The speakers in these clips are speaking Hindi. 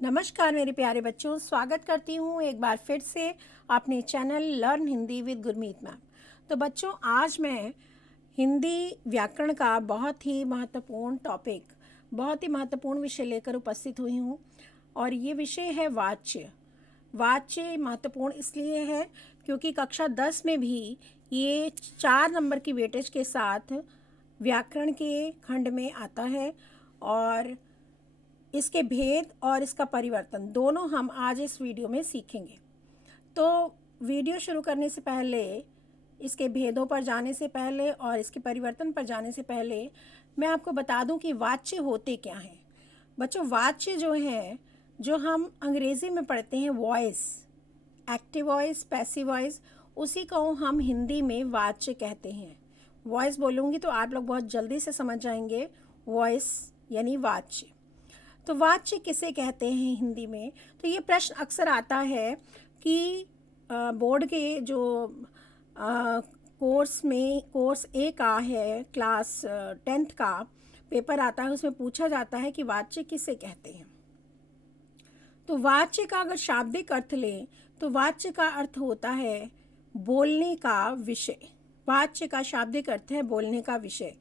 नमस्कार मेरे प्यारे बच्चों, स्वागत करती हूँ एक बार फिर से अपने channel learn Hindi with Gurmeet ma'am. तो बच्चों, आज मैं हिंदी व्याकरण का बहुत ही महत्वपूर्ण टॉपिक, बहुत ही महत्वपूर्ण विषय लेकर उपस्थित हुई हूँ। और ये विषय है वाच्य। वाच्य महत्वपूर्ण इसलिए है क्योंकि कक्षा 10 में भी ये 4 नंबर की वेटेज के साथ व्याकरण के खंड में आता है। और इसके भेद और इसका परिवर्तन दोनों हम आज इस वीडियो में सीखेंगे। तो वीडियो शुरू करने से पहले, इसके भेदों पर जाने से पहले और इसके परिवर्तन पर जाने से पहले मैं आपको बता दूं कि वाच्य होते क्या हैं। बच्चों, वाच्य जो है, जो हम अंग्रेज़ी में पढ़ते हैं voice, active voice, passive voice, उसी को हम हिंदी में वाच्य कहते हैं। वॉइस बोलूँगी तो आप लोग बहुत जल्दी से समझ जाएंगे। वॉइस यानी वाच्य। तो वाच्य किसे कहते हैं हिंदी में? तो ये प्रश्न अक्सर आता है कि बोर्ड के जो कोर्स ए का है, क्लास 10th का पेपर आता है, उसमें पूछा जाता है कि वाच्य किसे कहते हैं। तो वाच्य का अगर शाब्दिक अर्थ लें तो वाच्य का अर्थ होता है बोलने का विषय। वाच्य का शाब्दिक अर्थ है बोलने का विषय,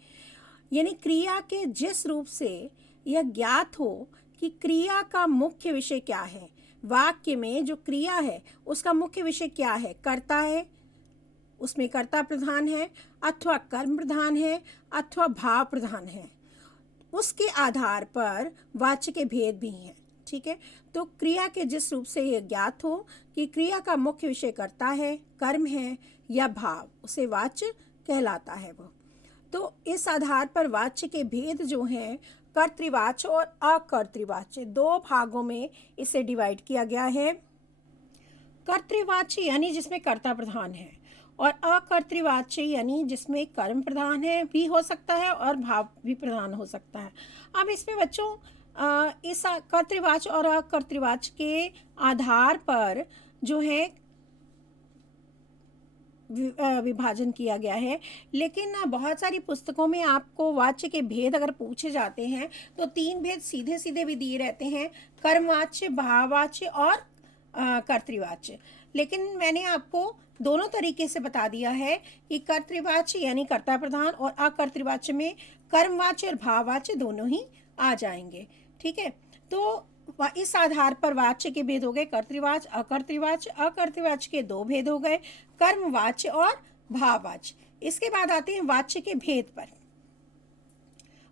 यानी क्रिया के जिस रूप से यह ज्ञात हो कि क्रिया का मुख्य विषय क्या है। वाक्य में जो क्रिया है उसका मुख्य विषय क्या है, कर्ता है, उसमें कर्ता प्रधान है अथवा कर्म प्रधान है अथवा भाव प्रधान है। उसके आधार पर वाच्य के भेद भी हैं। ठीक है, तो क्रिया के जिस रूप से यह ज्ञात हो कि क्रिया का मुख्य विषय कर्ता है, कर्म है या भाव, उसे वाच्य कहलाता है वो। तो इस आधार पर वाच्य के भेद जो हैं, कर्तृवाच्य और अकर्तृवाच्य, दो भागों में इसे डिवाइड किया गया है। कर्तृवाच्य यानी जिसमें कर्ता प्रधान है, और अकर्तृवाच्य यानी जिसमें कर्म प्रधान है भी हो सकता है और भाव भी प्रधान हो सकता है। अब इसमें बच्चों इस कर्तृवाच्य और अकर्तृवाच्य के आधार पर जो है विभाजन किया गया है। लेकिन बहुत सारी पुस्तकों में आपको वाच्य के भेद अगर पूछे जाते हैं तो 3 भेद सीधे सीधे भी दिए रहते हैं, कर्मवाच्य, भाववाच्य और कर्तृवाच्य। लेकिन मैंने आपको दोनों तरीके से बता दिया है कि कर्तृवाच्य यानी कर्ता प्रधान और अकर्तृवाच्य में कर्मवाच्य और भाववाच्य दोनों ही आ जाएंगे। ठीक है, तो इस आधार पर वाच्य के भेद हो गए कर्तृवाच्य, अकर्तृवाच्य। अकर्तृवाच्य के 2 भेद हो गए, कर्मवाच्य और भाववाच्य। इसके बाद आते हैं वाच्य के भेद पर।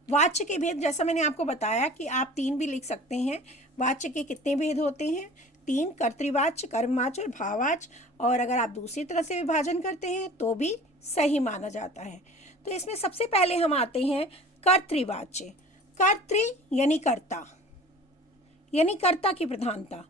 वाच्य के भेद जैसा मैंने आपको बताया कि आप 3 भी लिख सकते हैं। वाच्य के कितने भेद होते हैं? 3, कर्तृवाच्य, कर्मवाच्य और भाववाच्य। और अगर आप दूसरी तरह से विभाजन करते हैं तो भी सही माना जाता है। तो इसमें सबसे पहले हम आते हैं कर्तृवाच्य। कर्तृ यानी कर्ता, यानी कर्ता की प्रधानता।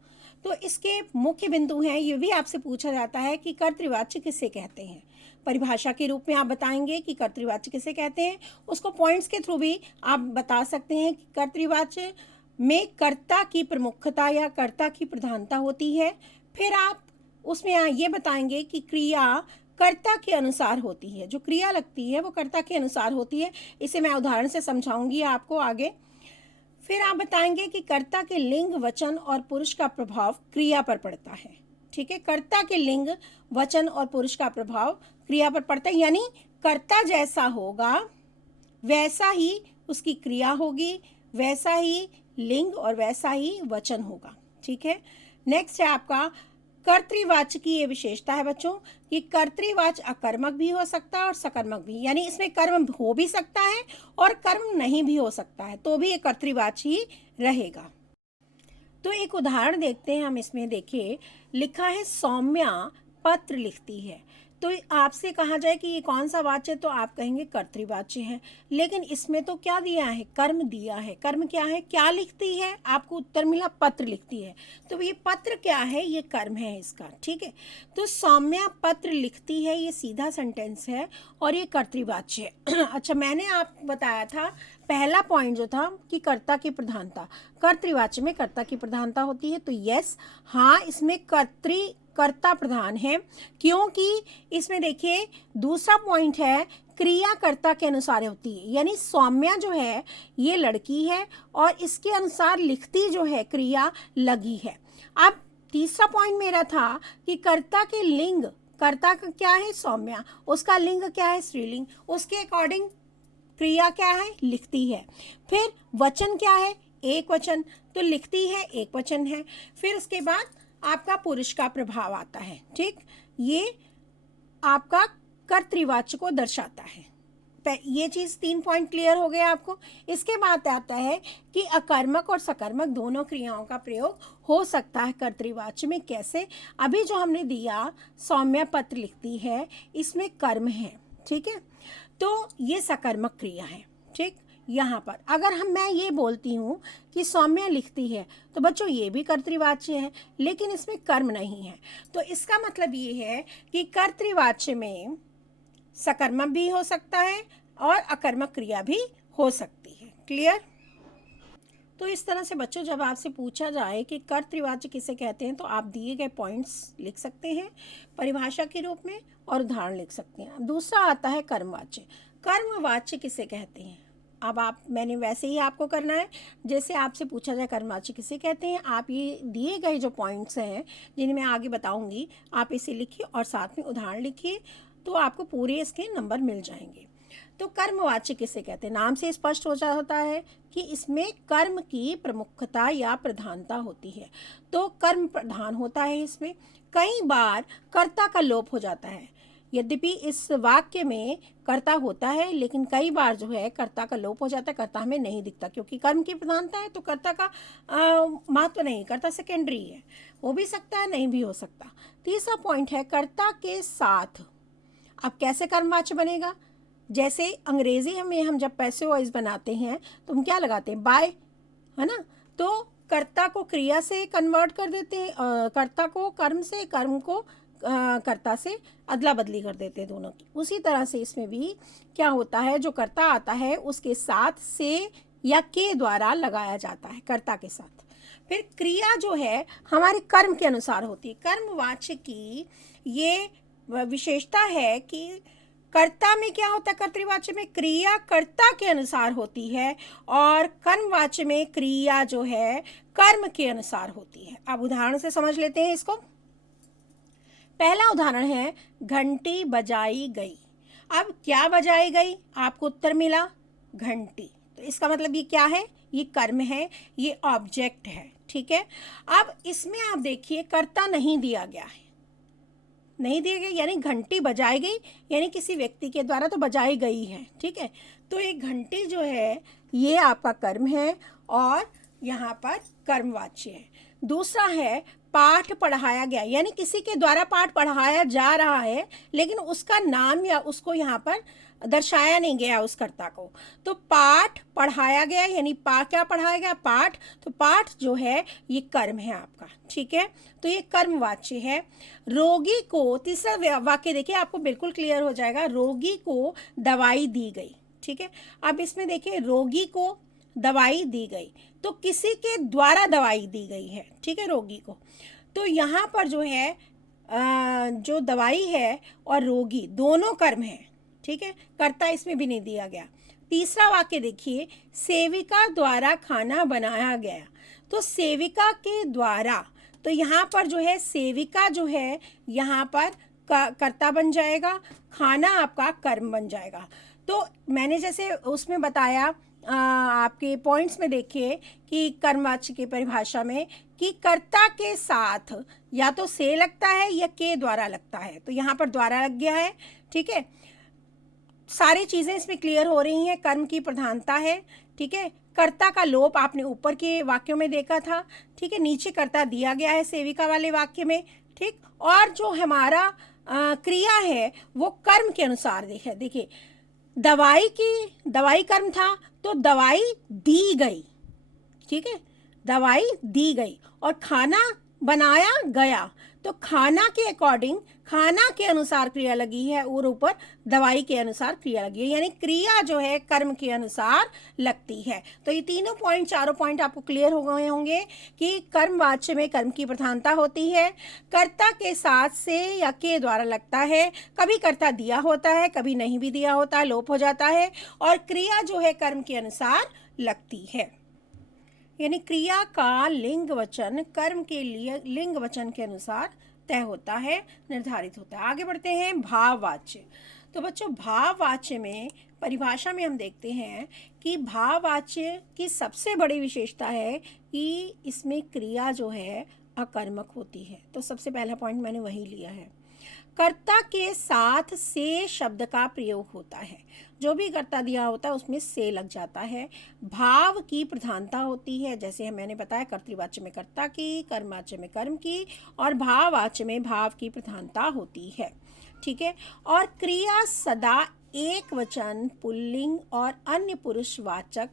तो इसके मुख्य बिंदु हैं, ये भी आपसे पूछा जाता है कि कर्तृवाच्य किसे कहते हैं। परिभाषा के रूप में आप बताएंगे कि कर्तृवाच्य किसे कहते हैं। उसको पॉइंट्स के थ्रू भी आप बता सकते हैं कि कर्तृवाच्य में कर्ता की प्रमुखता या कर्ता की प्रधानता होती है। फिर आप उसमें ये बताएंगे कि क्रिया कर्ता के अनुसार होती है, जो क्रिया लगती है वो कर्ता के अनुसार होती है। इसे मैं उदाहरण से समझाऊंगी आपको आगे। फिर आप बताएंगे कि कर्ता के लिंग, वचन और पुरुष का प्रभाव क्रिया पर पड़ता है। ठीक है, कर्ता के लिंग, वचन और पुरुष का प्रभाव क्रिया पर पड़ता है, यानी कर्ता जैसा होगा वैसा ही उसकी क्रिया होगी, वैसा ही लिंग और वैसा ही वचन होगा। ठीक है, नेक्स्ट है आपका कर्तृवाच्य की ये विशेषता है बच्चों कि कर्तृवाच्य अकर्मक भी हो सकता है और सकर्मक भी, यानी इसमें कर्म हो भी सकता है और कर्म नहीं भी हो सकता है, तो भी ये कर्तृवाच्य ही रहेगा। तो एक उदाहरण देखते हैं हम इसमें। देखिए, लिखा है सौम्या पत्र लिखती है। तो आपसे कहा जाए कि ये कौन सा वाच्य, तो आप कहेंगे कर्तृवाच्य है। लेकिन इसमें तो क्या दिया है? कर्म दिया है। कर्म क्या है? क्या लिखती है? आपको उत्तर मिला पत्र लिखती है। तो ये पत्र क्या है? ये कर्म है इसका। ठीक है, तो सौम्या पत्र लिखती है, ये सीधा सेंटेंस है और ये कर्तृवाच्य है। अच्छा, मैंने आपको बताया था पहला पॉइंट जो था कि कर्ता की प्रधानता, कर्तृवाच्य में कर्ता की प्रधानता होती है। तो यस, हाँ, इसमें कर्तृ कर्ता प्रधान है, क्योंकि इसमें देखिए दूसरा पॉइंट है क्रिया कर्ता के अनुसार होती है, यानी सौम्या जो है ये लड़की है और इसके अनुसार लिखती जो है क्रिया लगी है। अब तीसरा पॉइंट मेरा था कि कर्ता के लिंग, कर्ता का क्या है सौम्या, उसका लिंग क्या है स्त्रीलिंग, उसके अकॉर्डिंग क्रिया क्या है लिखती है। फिर वचन क्या है एक वचन, तो लिखती है एक वचन है। फिर उसके बाद आपका पुरुष का प्रभाव आता है, ठीक, ये आपका कर्तृवाच्य को दर्शाता है। ये चीज़ 3 पॉइंट क्लियर हो गए आपको। इसके बाद आता है कि अकर्मक और सकर्मक दोनों क्रियाओं का प्रयोग हो सकता है कर्तृवाच्य में। कैसे, अभी जो हमने दिया सौम्या पत्र लिखती है, इसमें कर्म है, ठीक है, तो ये सकर्मक क्रिया है, ठीक। यहाँ पर अगर मैं ये बोलती हूँ कि सौम्या लिखती है, तो बच्चों ये भी कर्तृवाच्य है, लेकिन इसमें कर्म नहीं है। तो इसका मतलब ये है कि कर्तृवाच्य में सकर्मक भी हो सकता है और अकर्मक क्रिया भी हो सकती है। क्लियर? तो इस तरह से बच्चों जब आपसे पूछा जाए कि कर्तृवाच्य किसे कहते हैं, तो आप दिए गए पॉइंट्स लिख सकते हैं परिभाषा के रूप में और उदाहरण लिख सकते हैं। दूसरा आता है कर्मवाच्य। कर्मवाच्य किसे कहते हैं? अब मैंने वैसे ही आपको करना है जैसे आपसे पूछा जाए कर्मवाच्य किसे कहते हैं। आप ये दिए गए जो पॉइंट्स हैं जिन्हें मैं आगे बताऊंगी, आप इसे लिखिए और साथ में उदाहरण लिखिए, तो आपको पूरे इसके नंबर मिल जाएंगे। तो कर्मवाच्य किसे कहते हैं? नाम से स्पष्ट हो जाता है कि इसमें कर्म की प्रमुखता या प्रधानता होती है, तो कर्म प्रधान होता है। इसमें कई बार कर्ता का लोप हो जाता है। यद्यपि इस वाक्य में कर्ता होता है, लेकिन कई बार जो है कर्ता का लोप हो जाता है, कर्ता हमें नहीं दिखता, क्योंकि कर्म की प्रधानता है तो कर्ता का महत्व नहीं, कर्ता सेकेंडरी है, हो भी सकता है नहीं भी हो सकता। तीसरा पॉइंट है कर्ता के साथ। अब कैसे कर्मवाच्य बनेगा? जैसे अंग्रेजी में हम जब पैसिव वॉइस बनाते हैं तो हम क्या लगाते हैं? बाय, है ना, तो कर्ता को क्रिया से कन्वर्ट कर देते हैं, कर्ता को कर्म से, कर्म को कर्ता से अदला बदली कर देते हैं दोनों की। उसी तरह से इसमें भी क्या होता है, जो कर्ता आता है उसके साथ से या के द्वारा लगाया जाता है, कर्ता के साथ। फिर क्रिया जो है हमारे कर्म के अनुसार होती है। कर्मवाच्य की ये विशेषता है कि कर्ता में क्या होता है, कर्तृवाच्य में क्रिया कर्ता के अनुसार होती है और कर्मवाच्य में क्रिया जो है कर्म के अनुसार होती है। अब उदाहरण से समझ लेते हैं इसको। पहला उदाहरण है घंटी बजाई गई। अब क्या बजाई गई? आपको उत्तर मिला घंटी, तो इसका मतलब ये क्या है? ये कर्म है, ये ऑब्जेक्ट है, ठीक है। अब इसमें आप देखिए कर्ता नहीं दिया गया है, नहीं दिए गए, यानी घंटी बजाई गई, यानी किसी व्यक्ति के द्वारा तो बजाई गई है, ठीक है। तो एक घंटी जो है ये आपका कर्म है और यहाँ पर कर्मवाच्य है। दूसरा है पाठ पढ़ाया गया, यानी किसी के द्वारा पाठ पढ़ाया जा रहा है, लेकिन उसका नाम या उसको यहाँ पर दर्शाया नहीं गया उस कर्ता को, तो पाठ पढ़ाया गया, यानी क्या पढ़ाया गया? पाठ। तो पाठ जो है ये कर्म है आपका, ठीक है, तो ये कर्मवाच्य है। रोगी को, तीसरा वाक्य देखिए आपको बिल्कुल क्लियर हो जाएगा, रोगी को दवाई दी गई, ठीक है। अब इसमें देखिए रोगी को दवाई दी गई, तो किसी के द्वारा दवाई दी गई है, ठीक है, रोगी को। तो यहाँ पर जो है जो दवाई है और रोगी दोनों कर्म है, ठीक है, कर्ता इसमें भी नहीं दिया गया। तीसरा वाक्य देखिए, सेविका द्वारा खाना बनाया गया, तो सेविका के द्वारा, तो यहाँ पर जो है सेविका जो है यहाँ पर कर्ता बन जाएगा, खाना आपका कर्म बन जाएगा। तो मैंने जैसे उसमें बताया आपके पॉइंट्स में देखिए कि कर्मवाच्य की परिभाषा में कि कर्ता के साथ या तो से लगता है या के द्वारा लगता है, तो यहाँ पर द्वारा लग गया है, ठीक है। सारी चीज़ें इसमें क्लियर हो रही हैं। कर्म की प्रधानता है, ठीक है, कर्ता का लोप आपने ऊपर के वाक्यों में देखा था, ठीक है, नीचे कर्ता दिया गया है सेविका वाले वाक्य में, ठीक, और जो हमारा क्रिया है वो कर्म के अनुसार देखिए दवाई कर्म था, तो दवाई दी गई, ठीक है, दवाई दी गई, और खाना बनाया गया, तो खाना के अकॉर्डिंग, खाना के अनुसार क्रिया लगी है और ऊपर दवाई के अनुसार क्रिया लगी है, यानी क्रिया जो है कर्म के अनुसार लगती है। तो ये तीनों पॉइंट, चारों पॉइंट आपको क्लियर हो गए होंगे कि कर्मवाच्य में कर्म की प्रधानता होती है, कर्ता के साथ से या के द्वारा लगता है, कभी कर्ता दिया होता है, कभी नहीं भी दिया होता है, लोप हो जाता है, और क्रिया जो है कर्म के अनुसार लगती है। यानी क्रिया का लिंग वचन कर्म के लिए लिंग वचन के अनुसार तय होता है, निर्धारित होता है। आगे बढ़ते हैं भाववाच्य। तो बच्चों, भाववाच्य में परिभाषा में हम देखते हैं कि भाववाच्य की सबसे बड़ी विशेषता है कि इसमें क्रिया जो है अकर्मक होती है। तो सबसे पहला पॉइंट मैंने वही लिया है। कर्ता के साथ से शब्द का प्रयोग होता है, जो भी कर्ता दिया होता है उसमें से लग जाता है। भाव की प्रधानता होती है, जैसे मैंने बताया कर्तृवाच्य में कर्ता की, कर्मवाच्य में कर्म की, और भाववाच्य में भाव की प्रधानता होती है। ठीक है। और क्रिया सदा एक वचन, पुल्लिंग और अन्य पुरुषवाचक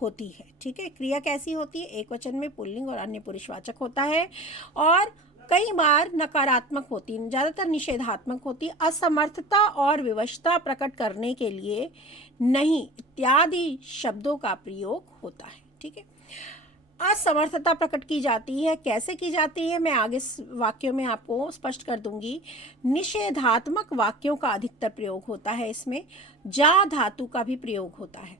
होती है। ठीक है। क्रिया कैसी होती है? एक वचन में, पुल्लिंग और अन्य पुरुषवाचक होता है, और कई बार नकारात्मक होती है, ज़्यादातर निषेधात्मक होती है। असमर्थता और विवशता प्रकट करने के लिए नहीं इत्यादि शब्दों का प्रयोग होता है। ठीक है। असमर्थता प्रकट की जाती है, कैसे की जाती है मैं आगे वाक्यों में आपको स्पष्ट कर दूंगी। निषेधात्मक वाक्यों का अधिकतर प्रयोग होता है, इसमें जा धातु का भी प्रयोग होता है।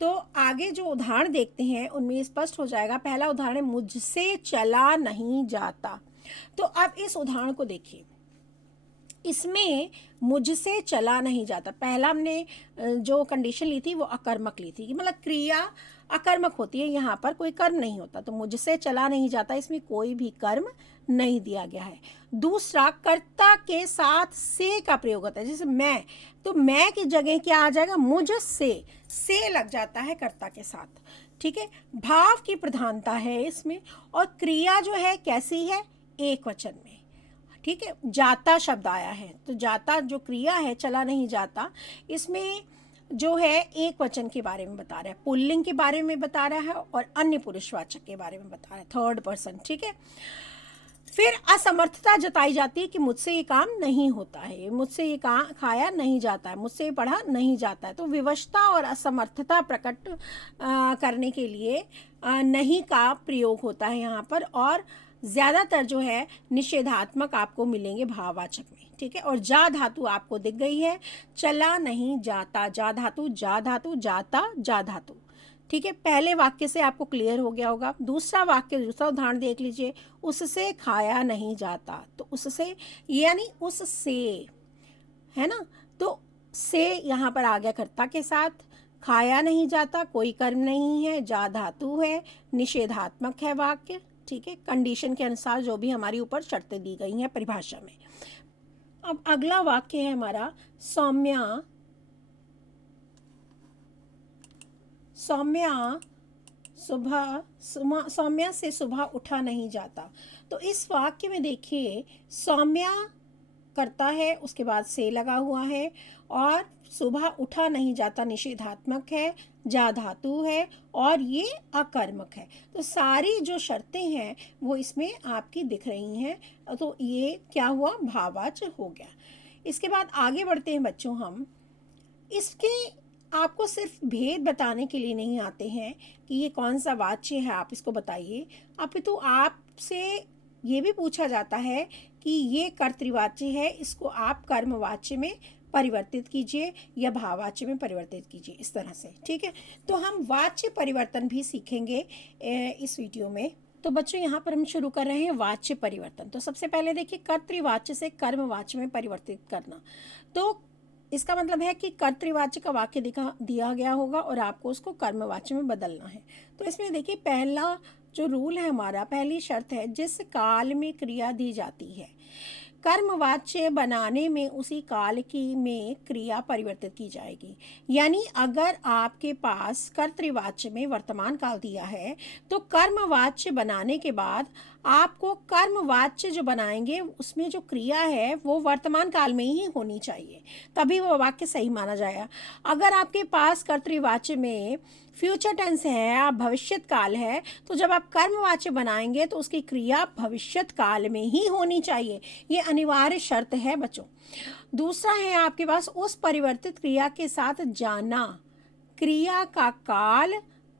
तो आगे जो उदाहरण देखते हैं उनमें स्पष्ट हो जाएगा। पहला उदाहरण है, मुझसे चला नहीं जाता। तो अब इस उदाहरण को देखिए, इसमें मुझसे चला नहीं जाता, पहला हमने जो कंडीशन ली थी वो अकर्मक ली थी, कि मतलब क्रिया अकर्मक होती है, यहाँ पर कोई कर्म नहीं होता। तो मुझसे चला नहीं जाता, इसमें कोई भी कर्म नहीं दिया गया है। दूसरा, कर्ता के साथ से का प्रयोग होता है, जैसे मैं, तो मैं की जगह क्या आ जाएगा? मुझसे, से लग जाता है कर्ता के साथ। ठीक है। भाव की प्रधानता है इसमें, और क्रिया जो है कैसी है? एक वचन में। ठीक है। जाता शब्द आया है, तो जाता जो क्रिया है, चला नहीं जाता, इसमें जो है एक वचन के बारे में बता रहा है, पुल्लिंग के बारे में बता रहा है, और अन्य पुरुषवाचक के बारे में बता रहा है, थर्ड पर्सन। ठीक है। फिर असमर्थता जताई जाती है कि मुझसे ये काम नहीं होता है, मुझसे ये काम खाया नहीं जाता है, मुझसे ये पढ़ा नहीं जाता है। तो विवशता और असमर्थता प्रकट करने के लिए नहीं का प्रयोग होता है यहाँ पर, और ज़्यादातर जो है निषेधात्मक आपको मिलेंगे भाववाचक में। ठीक है। और जा धातु आपको दिख गई है, चला नहीं जाता, जा धातु, जा धातु, जाता, जा धातु। ठीक है। पहले वाक्य से आपको क्लियर हो गया होगा। दूसरा वाक्य, दूसरा उदाहरण देख लीजिए, उससे खाया नहीं जाता। तो उससे यानी उससे, है ना, तो से यहाँ पर आ गया कर्ता के साथ, खाया नहीं जाता, कोई कर्म नहीं है, जा धातु है, निषेधात्मक है वाक्य। ठीक है। कंडीशन के अनुसार जो भी हमारी ऊपर शर्तें दी गई हैं परिभाषा में। अब अगला वाक्य है हमारा, सौम्या सौम्या से सुबह उठा नहीं जाता। तो इस वाक्य में देखिए, सौम्या करता है, उसके बाद से लगा हुआ है, और सुबह उठा नहीं जाता निषेधात्मक है, जा धातु है, और ये अकर्मक है। तो सारी जो शर्तें हैं वो इसमें आपकी दिख रही हैं। तो ये क्या हुआ? भाववाच्य हो गया। इसके बाद आगे बढ़ते हैं बच्चों हम। इसके आपको सिर्फ भेद बताने के लिए नहीं आते हैं कि ये कौन सा वाच्य है, आप इसको बताइए। अपितु आपसे ये भी पूछा जाता है कि ये कर्तृवाच्य है, इसको आप कर्मवाच्य में परिवर्तित कीजिए या भाववाच्य में परिवर्तित कीजिए, इस तरह से। ठीक है। तो हम वाच्य परिवर्तन भी सीखेंगे इस वीडियो में। तो बच्चों, यहाँ पर हम शुरू कर रहे हैं वाच्य परिवर्तन। तो सबसे पहले देखिए, कर्तृवाच्य से कर्मवाच्य में परिवर्तित करना। तो इसका मतलब है कि कर्तृवाच्य का वाक्य दिया गया होगा और आपको उसको कर्मवाच्य में बदलना है। तो इसमें देखिए, पहला जो रूल है हमारा, पहली शर्त है, जिस काल में क्रिया दी जाती है, कर्मवाच्य बनाने में उसी काल की में क्रिया परिवर्तित की जाएगी। यानी अगर आपके पास कर्तृवाच्य में वर्तमान काल दिया है, तो कर्मवाच्य बनाने के बाद आपको कर्मवाच्य जो बनाएंगे उसमें जो क्रिया है वो वर्तमान काल में ही होनी चाहिए, तभी वो वाक्य सही माना जाएगा। अगर आपके पास कर्तृवाच्य में फ्यूचर टेंस है या भविष्यत काल है, तो जब आप कर्मवाच्य बनाएंगे तो उसकी क्रिया भविष्यत काल में ही होनी चाहिए। ये अनिवार्य शर्त है बच्चों। दूसरा है आपके पास उस परिवर्तित क्रिया के साथ जाना। क्रिया का काल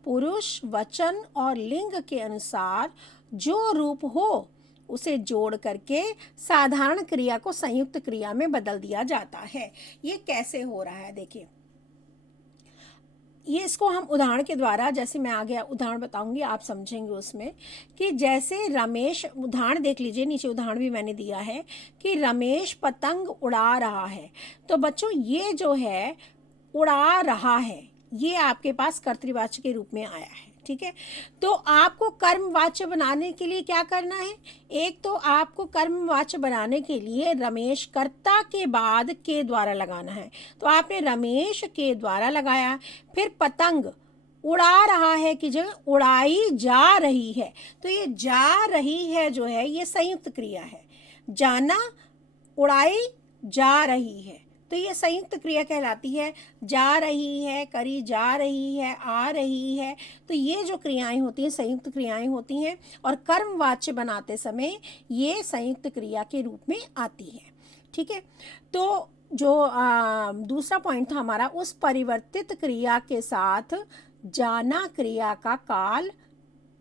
पुरुष, वचन और लिंग के अनुसार जो रूप हो उसे जोड़ करके साधारण क्रिया को संयुक्त क्रिया में बदल दिया जाता है। ये कैसे हो रहा है देखिए, ये इसको हम उदाहरण के द्वारा, जैसे मैं आगे उदाहरण बताऊंगी आप समझेंगे उसमें, कि जैसे रमेश, उदाहरण देख लीजिए, नीचे उदाहरण भी मैंने दिया है कि रमेश पतंग उड़ा रहा है। तो बच्चों ये जो है उड़ा रहा है, ये आपके पास कर्तृवाच्य के रूप में आया है, ठीक है। तो आपको कर्मवाच्य बनाने के लिए क्या करना है, एक तो आपको कर्मवाच्य बनाने के लिए रमेश कर्ता के बाद के द्वारा लगाना है। तो आपने रमेश के द्वारा लगाया, फिर पतंग उड़ा रहा है की जगह उड़ाई जा रही है। तो ये जा रही है जो है ये संयुक्त क्रिया है, जाना, उड़ाई, जा रही है, तो ये संयुक्त क्रिया कहलाती है। जा रही है, करी जा रही है, आ रही है, तो ये जो क्रियाएं होती हैं संयुक्त क्रियाएं होती हैं, और कर्मवाच्य बनाते समय ये संयुक्त क्रिया के रूप में आती है, ठीक है। तो जो दूसरा पॉइंट था हमारा, उस परिवर्तित क्रिया के साथ जाना क्रिया का काल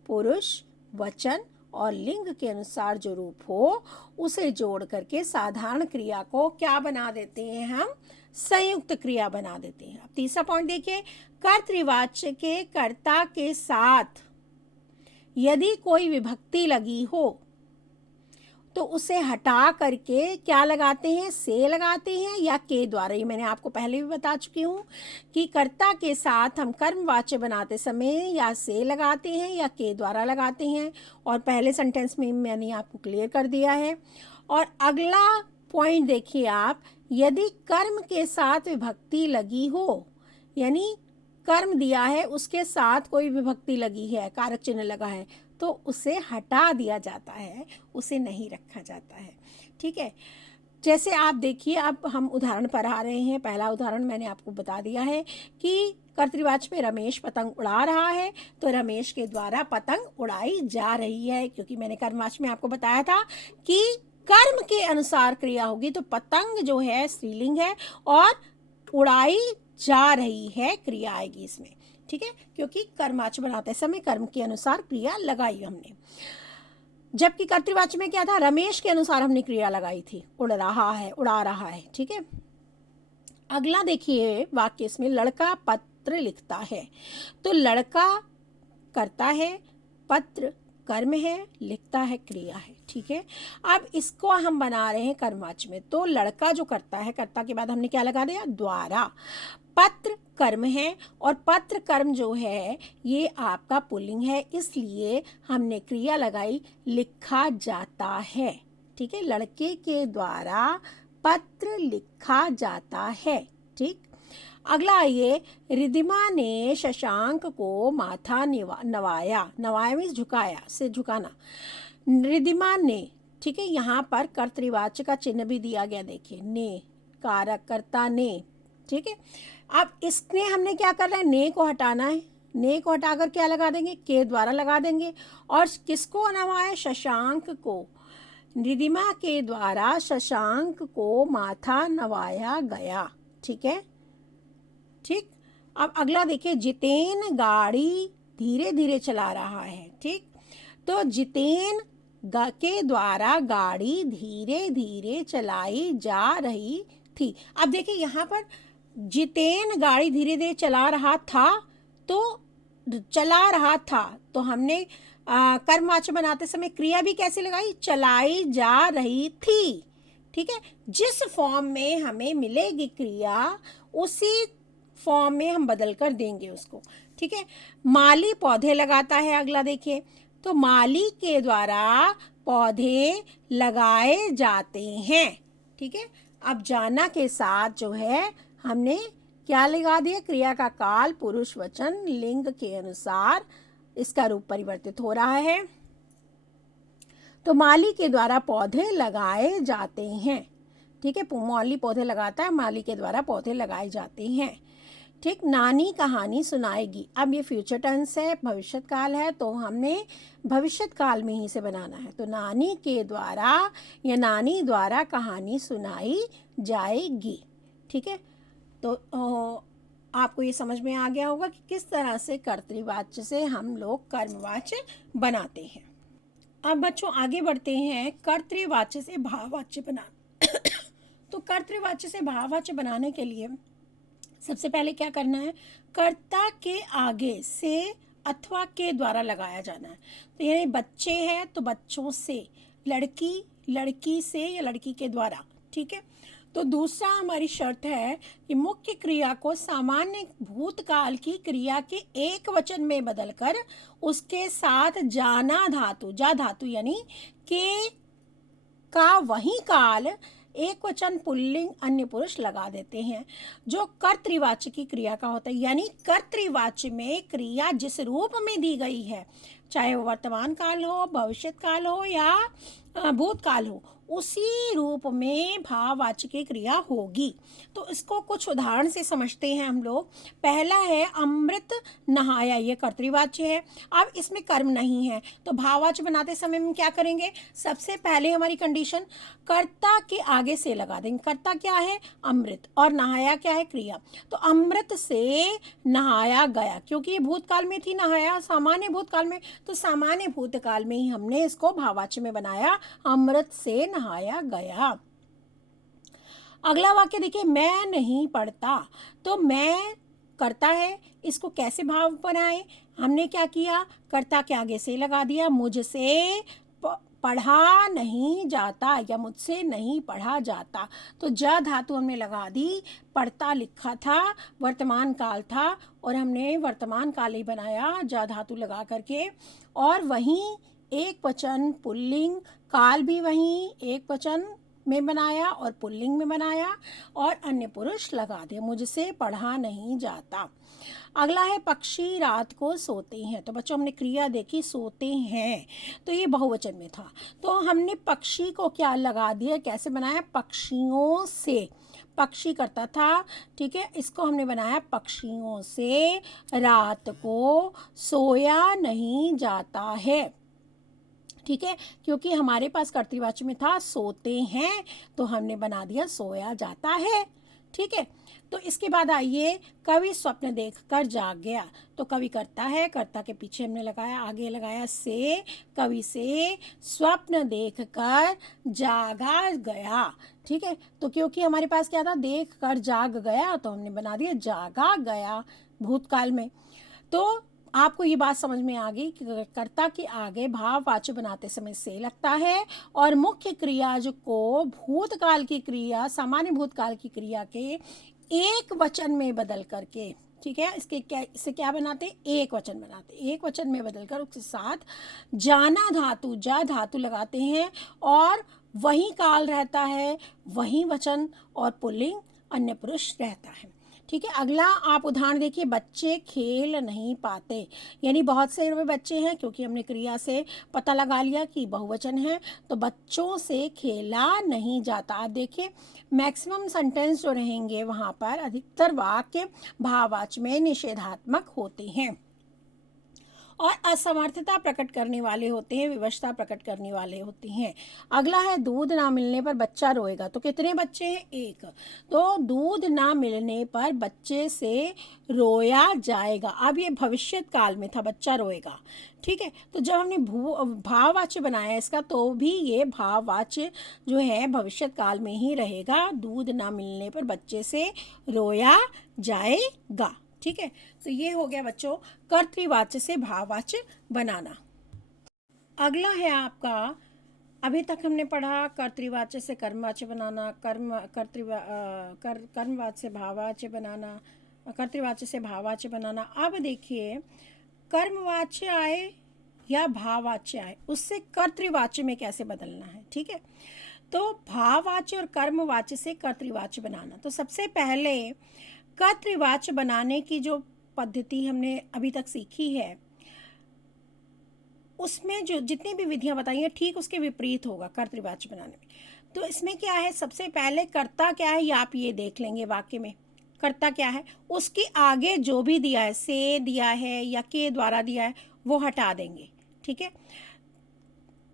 पुरुष, वचन और लिंग के अनुसार जो रूप हो उसे जोड़ करके साधारण क्रिया को क्या बना देते हैं हम, संयुक्त क्रिया बना देते हैं। अब तीसरा पॉइंट देखिए, कर्तृवाच्य के कर्ता के साथ यदि कोई विभक्ति लगी हो तो उसे हटा करके क्या लगाते हैं, से लगाते हैं या के द्वारा। ये मैंने आपको पहले भी बता चुकी हूँ कि कर्ता के साथ हम कर्मवाच्य बनाते समय या से लगाते हैं या के द्वारा लगाते हैं, और पहले सेंटेंस में मैंने आपको क्लियर कर दिया है। और अगला पॉइंट देखिए आप, यदि कर्म के साथ विभक्ति लगी हो, यानी कर्म दिया है उसके साथ कोई विभक्ति लगी है, कारक चिन्ह लगा है, तो उसे हटा दिया जाता है, उसे नहीं रखा जाता है, ठीक है। जैसे आप देखिए, अब हम उदाहरण पढ़ा रहे हैं। पहला उदाहरण मैंने आपको बता दिया है कि कर्तृवाच्य में रमेश पतंग उड़ा रहा है, तो रमेश के द्वारा पतंग उड़ाई जा रही है, क्योंकि मैंने कर्मवाच्य में आपको बताया था कि कर्म के अनुसार क्रिया होगी, तो पतंग जो है स्त्रीलिंग है और उड़ाई जा रही है क्रिया आएगी इसमें, ठीक है, क्योंकि कर्मवाच्य बनाते समय कर्म के अनुसार क्रिया लगाई हमने। जबकि कर्तृवाच्य में क्या था, रमेश के अनुसार हमने क्रिया लगाई थी, उड़ रहा है, उड़ा रहा है, ठीक है। अगला देखिए वाक्य इसमें, लड़का पत्र लिखता है। तो लड़का करता है, पत्र कर्म है, लिखता है क्रिया है, ठीक है। अब इसको हम बना रहे हैं कर्मवाच्य में। तो लड़का जो करता है, कर्ता के बाद हमने क्या लगा दिया, द्वारा। पत्र कर्म है और पत्र कर्म जो है ये आपका पुल्लिंग है, इसलिए हमने क्रिया लगाई लिखा जाता है, ठीक है। लड़के के द्वारा पत्र लिखा जाता है, ठीक। अगला आइए, रिधिमा ने शशांक को माथा नवाया। नवाया मीन्स झुकाया, से झुकाना। रिधिमा ने, ठीक है, यहाँ पर कर्तृवाच्य का चिन्ह भी दिया गया, देखिए, ने, कारक कर्ता ने, ठीक है। अब इसने हमने क्या करना है, ने को हटाना है। ने को हटाकर क्या लगा देंगे, के द्वारा लगा देंगे। और किसको नवाया, शशांक को। रिधिमा के द्वारा शशांक को माथा नवाया गया, ठीक है, ठीक। अब अगला देखिए, जितेन गाड़ी धीरे धीरे चला रहा है, ठीक। तो जितेन के द्वारा गाड़ी धीरे धीरे चलाई जा रही थी। अब देखिए यहाँ पर जितेन गाड़ी धीरे धीरे चला रहा था, तो चला रहा था, तो हमने कर्मवाच्य बनाते समय क्रिया भी कैसे लगाई, चलाई जा रही थी, ठीक है। जिस फॉर्म में हमें मिलेगी क्रिया उसी फॉर्म में हम बदल कर देंगे उसको, ठीक है। माली पौधे लगाता है, अगला देखिए, तो माली के द्वारा पौधे लगाए जाते हैं, ठीक है। अब जाना के साथ जो है हमने क्या लगा दिया, क्रिया का काल पुरुष, वचन, लिंग के अनुसार इसका रूप परिवर्तित हो रहा है। तो माली के द्वारा पौधे लगाए जाते हैं। ठीक है, माली पौधे लगाता है, माली के द्वारा पौधे लगाए जाते हैं। ठीक, नानी कहानी सुनाएगी। अब ये फ्यूचर टेंस है, भविष्य काल है, तो हमने भविष्य काल में ही से बनाना है। तो नानी के द्वारा या नानी द्वारा कहानी सुनाई जाएगी। ठीक है, तो आपको ये समझ में आ गया होगा कि किस तरह से कर्तृवाच्य से हम लोग कर्मवाच्य बनाते हैं। अब बच्चों आगे बढ़ते हैं कर्तृवाच्य से भाववाच्य बनाना। तो कर्तृवाच्य से भाववाच्य बनाने के लिए सबसे पहले क्या करना है, कर्ता के आगे से अथवा के द्वारा लगाया जाना है। तो यानी बच्चे हैं तो बच्चों से, लड़की लड़की से या लड़की के द्वारा। ठीक है, तो दूसरा हमारी शर्त है कि मुख्य क्रिया को सामान्य भूतकाल की क्रिया के एक वचन में बदलकर उसके साथ जाना धातु, जा धातु यानी के का वही काल एक वचन पुल्लिंग अन्य पुरुष लगा देते हैं जो कर्तृवाच्य की क्रिया का होता है। यानी कर्तृवाच्य में क्रिया जिस रूप में दी गई है, चाहे वो वर्तमान काल हो, भविष्य काल हो या भूतकाल हो, उसी रूप में भाववाच्य की क्रिया होगी। तो इसको कुछ उदाहरण से समझते हैं हम लोग। पहला है अमृत नहाया, ये कर्तृवाच्य है। अब इसमें कर्म नहीं है, तो भाववाच्य बनाते समय हम क्या करेंगे, सबसे पहले हमारी कंडीशन कर्ता के आगे से लगा देंगे। कर्ता क्या है, अमृत, और नहाया क्या है, क्रिया। तो अमृत से नहाया गया, क्योंकि ये भूतकाल में थी, नहाया सामान्य भूतकाल में, तो सामान्य भूतकाल में ही हमने इसको भाववाच्य में बनाया, अमृत से नहाया गया। अगला वाक्य देखिए, मैं नहीं पढ़ता। तो मैं करता है, इसको कैसे भाव बनाए, हमने क्या किया, कर्ता के आगे से लगा दिया, मुझसे पढ़ा नहीं जाता या मुझसे नहीं पढ़ा जाता। तो जा धातु हमने लगा दी, पढ़ता लिखा था, वर्तमान काल था, और हमने वर्तमान काल ही बनाया जा धातु लगा करके, और वहीं एक वचन पुल्लिंग, काल भी वहीं एक वचन में बनाया और पुल्लिंग में बनाया, और अन्य पुरुष लगा दिया, मुझसे पढ़ा नहीं जाता। अगला है पक्षी रात को सोते हैं। तो बच्चों हमने क्रिया देखी सोते हैं, तो ये बहुवचन में था, तो हमने पक्षी को क्या लगा दिया, कैसे बनाया, पक्षियों से, पक्षी करता था। ठीक है, इसको हमने बनाया पक्षियों से रात को सोया नहीं जाता है। ठीक है, क्योंकि हमारे पास कर्तृवाच्य में था सोते हैं, तो हमने बना दिया सोया जाता है। ठीक है, तो इसके बाद आइए कवि स्वप्न देखकर जाग गया। तो कवि करता है, कर्ता के पीछे हमने लगाया, आगे लगाया से, कवि से स्वप्न देखकर जागा गया। ठीक है, तो क्योंकि हमारे पास क्या था, देखकर जाग गया, तो हमने बना दिया जागा गया भूतकाल में। तो आपको ये बात समझ में आ गई कि कर्ता के आगे भाववाच्य बनाते समय से लगता है, और मुख्य क्रिया जो को भूतकाल की क्रिया, सामान्य भूतकाल की क्रिया के एक वचन में बदल करके, ठीक है, इससे क्या बनाते, एक वचन बनाते, एक वचन में बदलकर उसके साथ जाना धातु, जा धातु लगाते हैं, और वही काल रहता है, वही वचन, और पुल्लिंग अन्य पुरुष रहता है। ठीक है, अगला आप उदाहरण देखिए, बच्चे खेल नहीं पाते, यानी बहुत से बच्चे हैं, क्योंकि हमने क्रिया से पता लगा लिया कि बहुवचन है, तो बच्चों से खेला नहीं जाता। आप देखिए मैक्सिमम सेंटेंस जो रहेंगे वहाँ पर अधिकतर वाक्य भाववाच्य में निषेधात्मक होते हैं और असमर्थता प्रकट करने वाले होते हैं, विवशता प्रकट करने वाले होते हैं। अगला है दूध ना मिलने पर बच्चा रोएगा। तो कितने बच्चे हैं, एक, तो दूध ना मिलने पर बच्चे से रोया जाएगा। अब ये भविष्य काल में था, बच्चा रोएगा। ठीक है, तो जब हमने भाववाच्य बनाया इसका, तो भी ये भाववाच्य जो है भविष्य काल में ही रहेगा, दूध ना मिलने पर बच्चे से रोया जाएगा। ठीक है, तो ये हो गया बच्चों कर्तृवाच्य से भाववाच्य बनाना। अगला है आपका, अभी तक हमने पढ़ा कर्तृवाच्य से कर्मवाच्य बनाना, कर्मवाच्य से भाववाच्य बनाना, कर्तृवाच्य से भाववाच्य बनाना। अब देखिए कर्मवाच्य आए या भाववाच्य आए, उससे कर्तृवाच्य में कैसे बदलना है। ठीक है, तो भाववाच्य और कर्मवाच्य से कर्तृवाच्य बनाना। तो सबसे पहले कर्तृवाच्य बनाने की जो पद्धति हमने अभी तक सीखी है, उसमें जो जितनी भी विधियां बताई हैं ठीक उसके विपरीत होगा कर्तृवाच्य बनाने में। तो इसमें क्या है, सबसे पहले कर्ता क्या है ये आप ये देख लेंगे वाक्य में। कर्ता क्या है, उसके आगे जो भी दिया है, से दिया है या के द्वारा दिया है, वो हटा देंगे। ठीक है,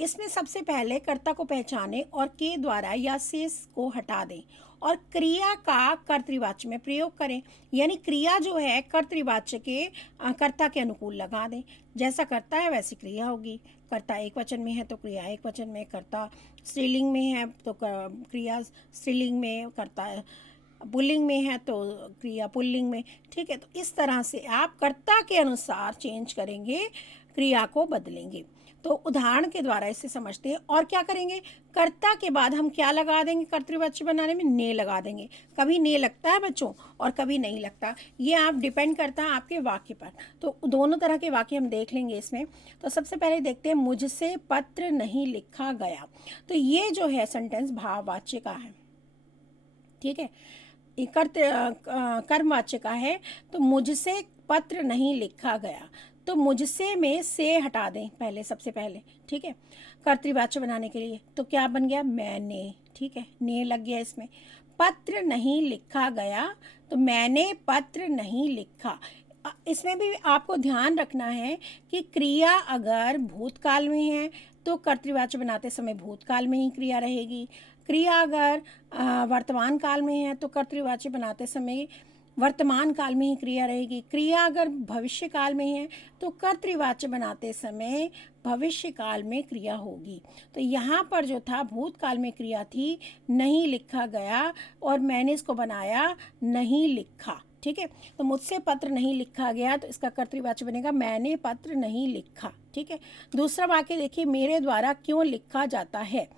इसमें सबसे पहले कर्ता को पहचाने और के द्वारा या से को हटा दें और क्रिया का कर्तृवाच्य में प्रयोग करें। यानी क्रिया जो है कर्तृवाच्य के कर्ता के अनुकूल लगा दें। जैसा कर्ता है वैसी क्रिया होगी। कर्ता एक वचन में है तो क्रिया एक वचन में, कर्ता स्त्रीलिंग में है तो क्रिया स्त्रीलिंग में, कर्ता पुल्लिंग में है तो क्रिया पुल्लिंग में। ठीक है, तो इस तरह से आप कर्ता के अनुसार चेंज करेंगे, क्रिया को बदलेंगे। तो उदाहरण के द्वारा इसे समझते हैं। और क्या करेंगे, कर्ता के बाद हम क्या लगा देंगे कर्तृवाच्य बनाने में, ने लगा देंगे। कभी ने लगता है बच्चों और कभी नहीं लगता, ये आप डिपेंड करता है आपके वाक्य पर। तो दोनों तरह के वाक्य हम देख लेंगे इसमें। तो सबसे पहले देखते हैं, मुझसे पत्र नहीं लिखा गया। तो ये जो है सेंटेंस भाववाच्य का है। ठीक है, कर्मवाच्य का है। तो मुझसे पत्र नहीं लिखा गया, तो मुझसे में से हटा दें पहले, सबसे पहले। ठीक है, कर्तृवाच्य बनाने के लिए तो क्या बन गया, मैंने। ठीक है, ने लग गया इसमें। पत्र नहीं लिखा गया, तो मैंने पत्र नहीं लिखा। इसमें भी आपको ध्यान रखना है कि क्रिया अगर भूतकाल में है तो कर्तृवाच्य बनाते समय भूतकाल में ही क्रिया रहेगी। क्रिया अगर वर्तमान काल में है तो कर्तृवाच्य बनाते समय वर्तमान काल में ही क्रिया रहेगी। क्रिया अगर भविष्य काल में है तो कर्तृवाच्य बनाते समय भविष्य काल में क्रिया होगी। तो यहाँ पर जो था भूतकाल में क्रिया थी, नहीं लिखा गया, और मैंने इसको बनाया नहीं लिखा। ठीक है, तो मुझसे पत्र नहीं लिखा गया, तो इसका कर्तृवाच्य बनेगा मैंने पत्र नहीं लिखा। ठीक है, दूसरा वाक्य देखिए, मेरे द्वारा क्यों लिखा जाता है।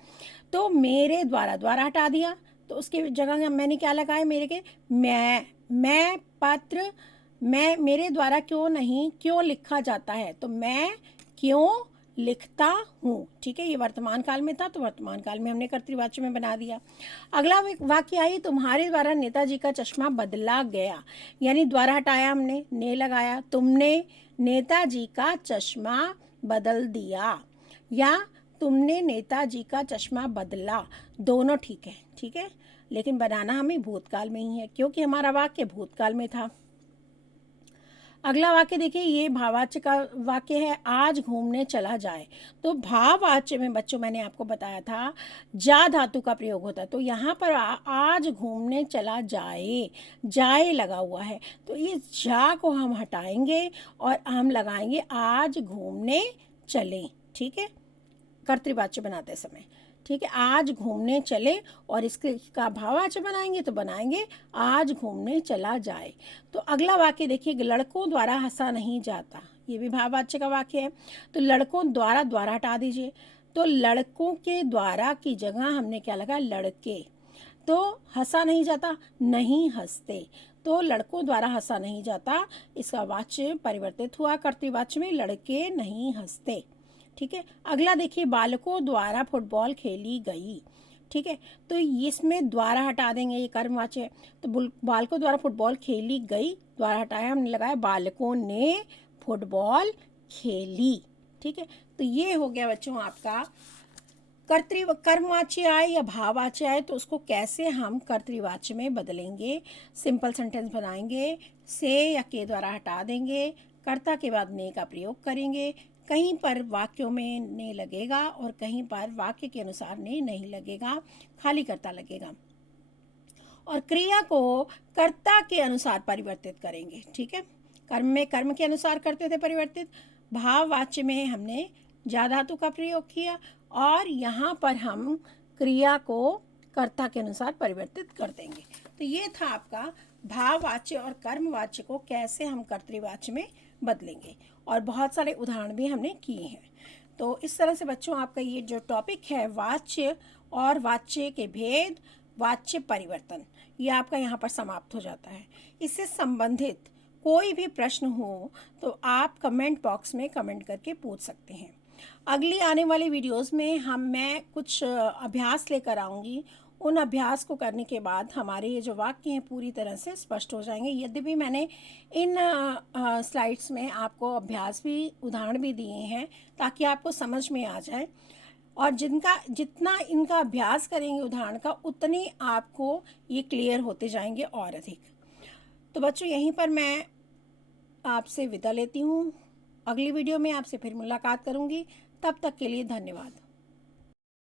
तो मेरे द्वारा हटा दिया, तो उसके जगह मैंने क्या लगाया, मेरे के मैं पत्र, मैं मेरे द्वारा क्यों लिखा जाता है, तो मैं क्यों लिखता हूँ। ठीक है, ये वर्तमान काल में था तो वर्तमान काल में हमने कर्तृवाच्य में बना दिया। अगला वाक्य आई, तुम्हारे द्वारा नेताजी का चश्मा बदला गया। यानी द्वारा हटाया हमने, ने लगाया, तुमने नेताजी का चश्मा बदल दिया या तुमने नेताजी का चश्मा बदला, दोनों ठीक है। ठीक है, लेकिन बनाना हमें भूतकाल में ही है क्योंकि हमारा वाक्य भूतकाल में था। अगला वाक्य देखिए, ये भाववाच्य का वाक्य है, आज घूमने चला जाए। तो भाववाच्य में बच्चों मैंने आपको बताया था जा धातु का प्रयोग होता है। तो यहाँ पर आज घूमने चला जाए, जाए लगा हुआ है, तो ये जा को हम हटाएंगे और हम लगाएंगे आज घूमने चले। ठीक है, कर्तृवाच्य बनाते समय। ठीक है, आज घूमने चले, और इसका भाववाच्य बनाएंगे तो बनाएंगे आज घूमने चला जाए। तो अगला वाक्य देखिए, लड़कों द्वारा हंसा नहीं जाता। ये भी भाववाच्य का वाक्य है। तो लड़कों द्वारा हटा दीजिए। तो लड़कों के द्वारा की जगह हमने क्या लगा, लड़के। तो हंसा नहीं जाता, नहीं हंसते। तो लड़कों द्वारा हंसा नहीं जाता, इसका वाच्य परिवर्तित हुआ कर्तृवाच्य में, लड़के नहीं हंसते। ठीक है, अगला देखिए, बालकों द्वारा फुटबॉल खेली गई। ठीक है, तो इसमें द्वारा हटा देंगे, ये कर्मवाच्य है। तो बालकों द्वारा फुटबॉल खेली गई, द्वारा हटाया, हमने लगाया बालकों ने फुटबॉल खेली। ठीक है, तो ये हो गया बच्चों आपका कर्मवाच्य आए या भाववाच्य आए तो उसको कैसे हम कर्तृवाच्य में बदलेंगे। सिंपल सेंटेंस बनाएंगे, से या के द्वारा हटा देंगे, कर्ता के बाद ने का प्रयोग करेंगे। कहीं पर वाक्यों में ने लगेगा और कहीं पर वाक्य के अनुसार ने नहीं लगेगा, खाली कर्ता लगेगा। और क्रिया को कर्ता के अनुसार परिवर्तित करेंगे। ठीक है, कर्म में कर्म के अनुसार करते थे परिवर्तित, भाववाच्य में हमने जा धातु का प्रयोग किया, और यहाँ पर हम क्रिया को कर्ता के अनुसार परिवर्तित कर देंगे। तो ये था आपका भाववाच्य और कर्मवाच्य को कैसे हम कर्तृवाच्य में बदलेंगे, और बहुत सारे उदाहरण भी हमने किए हैं। तो इस तरह से बच्चों आपका ये जो टॉपिक है वाच्य और वाच्य के भेद, वाच्य परिवर्तन, ये आपका यहाँ पर समाप्त हो जाता है। इससे संबंधित कोई भी प्रश्न हो तो आप कमेंट बॉक्स में कमेंट करके पूछ सकते हैं। अगली आने वाली वीडियोस में मैं कुछ अभ्यास लेकर आऊँगी, उन अभ्यास को करने के बाद हमारे ये जो वाक्य हैं पूरी तरह से स्पष्ट हो जाएंगे। यद्यपि मैंने इन स्लाइड्स में आपको अभ्यास भी, उदाहरण भी दिए हैं ताकि आपको समझ में आ जाए, और जितना इनका अभ्यास करेंगे उदाहरण का, उतने आपको ये क्लियर होते जाएंगे और अधिक। तो बच्चों, यहीं पर मैं आपसे विदा लेती हूँ। अगली वीडियो में आपसे फिर मुलाकात करूँगी। तब तक के लिए धन्यवाद।